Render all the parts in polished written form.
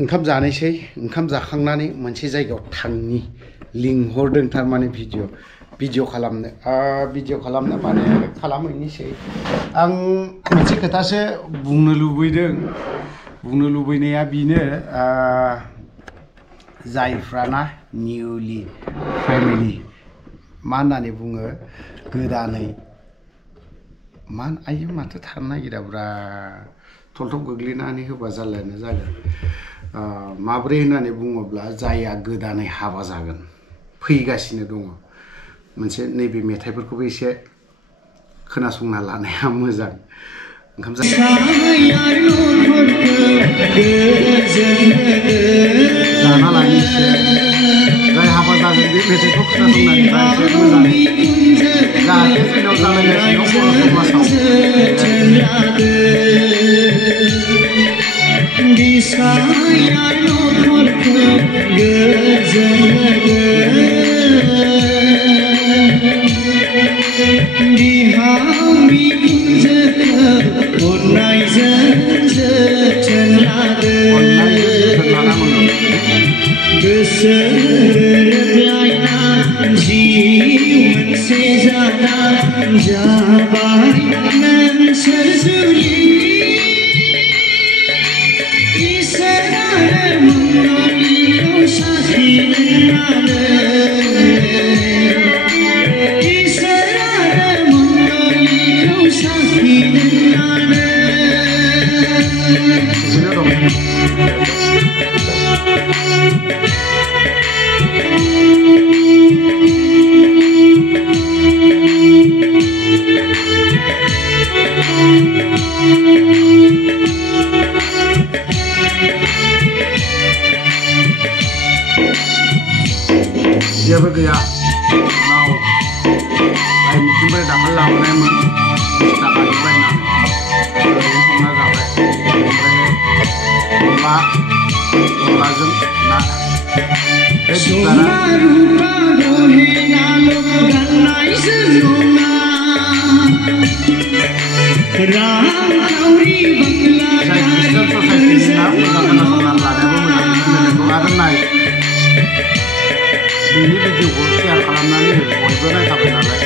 ओंखाम जानोसै ओंखाम जाखांनानै मोनसे जायगायाव थांनि लिंहरदों थारमाने भिडिअ खालामनो माने खालामहैनोसै आं मोनसे खोथासो बुंनो लुबैनाया बेनो जायफ्राना निउलि फेमिलि मा होननानै बुङो गोदानै आयो माथो थानो नागिराब्रा थलथब गोग्लैनानै होबा जारलायानो जागोन माब्रै होननानै बुङोब्ला जायहा गोदानै हाबा जागोन फैगासिनो दङ मोनसे नैबे मेथाइफोरखौबो एसे खोनासंना लानाया मोजां ओंखाम जाना लानोसै जाय हाबा जागोन बे मेथाइखौ खोनासंनानै एसे मोजां जाहाथे जोंनाव जालायगासिनो बर' समाजाव जेबो गैया उनाव लाइ मुथिनिफ्राय दाखालि लाबोनायमोन 20 थाखानि बायनानै ओरैनो संना जाबाय ओमफ्राय अनलाजों ना बे बिबारा जाय डिजिटेल ससाइटिनि ना मोजां खोनासंनानै लानायाबो मोजां आरो नाय बेनि भिडिअखौ शेयार खालामनानै बयबो नायखाबाय नालाय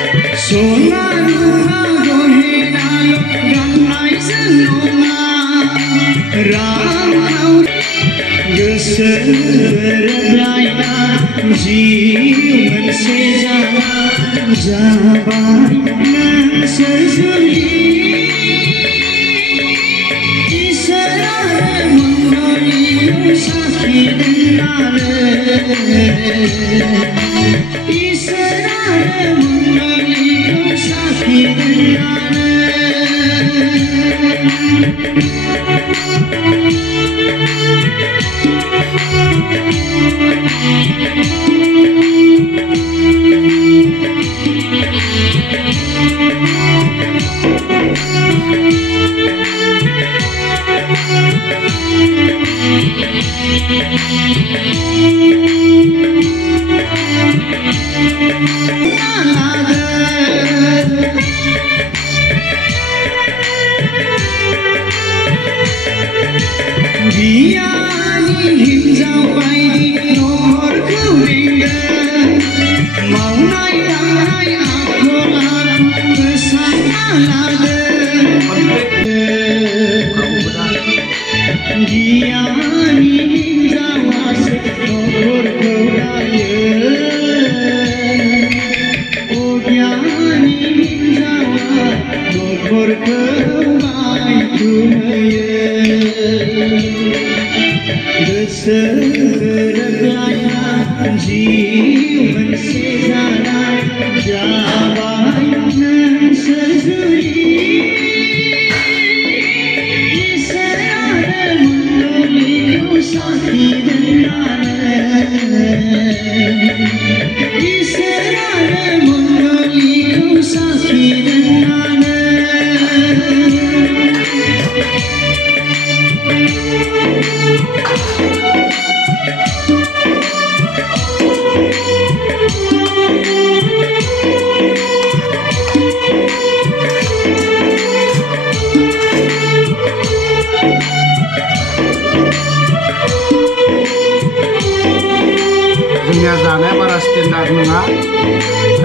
जोंनिया जानाया बारा स्टेन्डार्ड नङा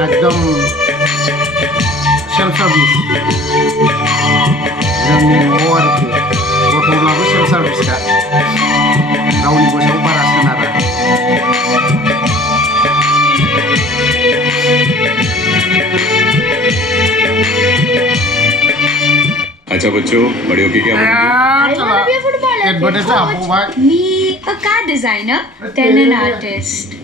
एकदम सेल्फ सार्भिस जोंनि न'आव आरोखि गथ'ब्लाबो सेल्फ सार्भिसखा रावनिबो सायाव बारा सोनारा अच्छा बच्चों बड़े होके क्या बनेंगे? Me, a car designer, then an artist.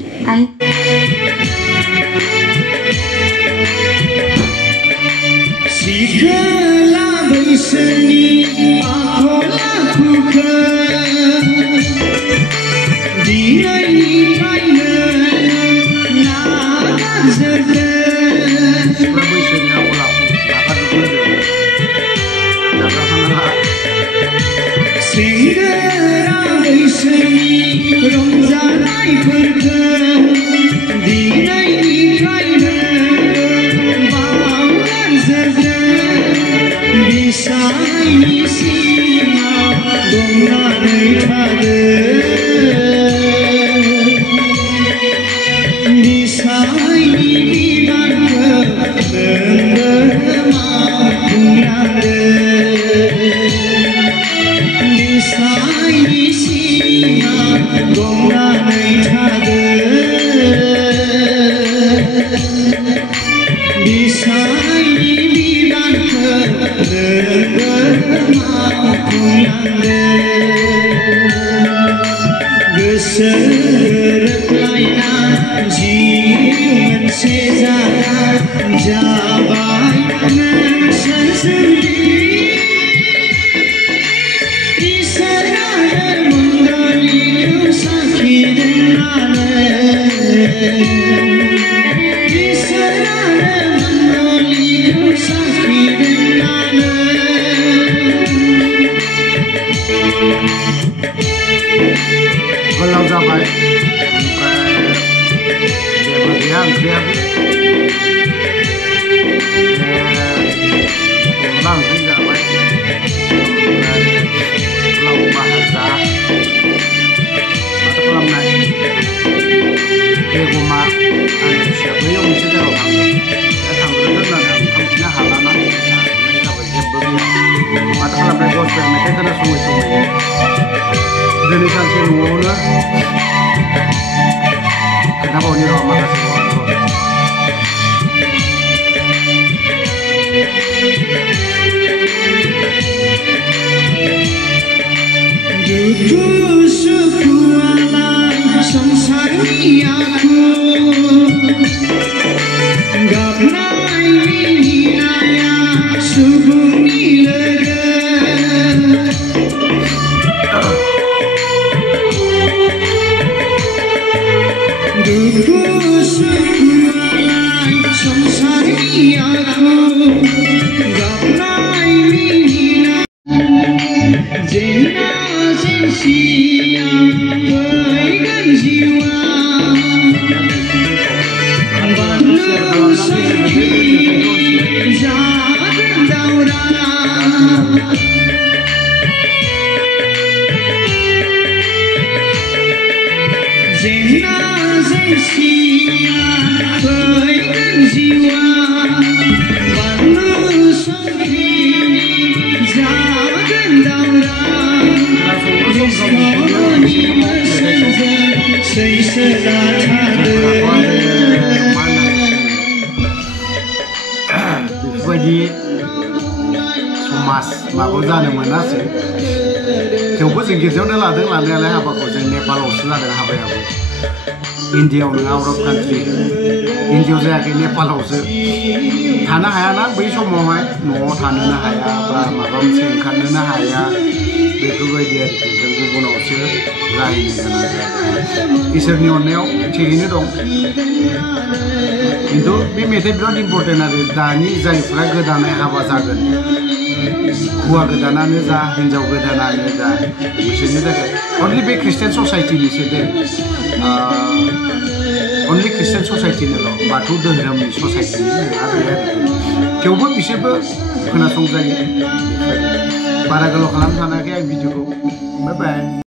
Kalau sampai Dari sanksi nuna, kenapa ini ramah kasih माबा जानो मोनासै थेवबो जों गेजेरावनो लादों लानायालाय हाबाखौ जों नेपालावसो जादों हाबायाबो इन्डियायाव नङा आउट अफ कान्ट्रि इन्डियायाव जायाखै नेपालावसो थानो हायाना बै समावहाय न'आव थानोनो हाया बा माबा मोनसे ओंखारनोनो हाया बेफोरबायदि आरोखि जों गुबुनावसो जाहैनो गोनां जादों इसोरनि अननायाव थिगैनो दं खिन्थु बे मेथाइ बिराद इम्पर्टेन्ट आरो दानि जायफ्रा गोदानै हाबा जागोन हौवा गोदानानो जा हिन्जाव गोदानानो जा बिसोरनि थाखाय अनलि बे ख्रिस्टियान ससाइटिनिसो दे अनलि ख्रिस्टियान ससाइटिनिल' बाथौ धोरोमनि ससाइटिनि नङा बे आरोखि थेवबो बिसोरबो खोनासंजायो बारा गोलाव खालामनो सानाखै आं भिडिअखौ बाय बाय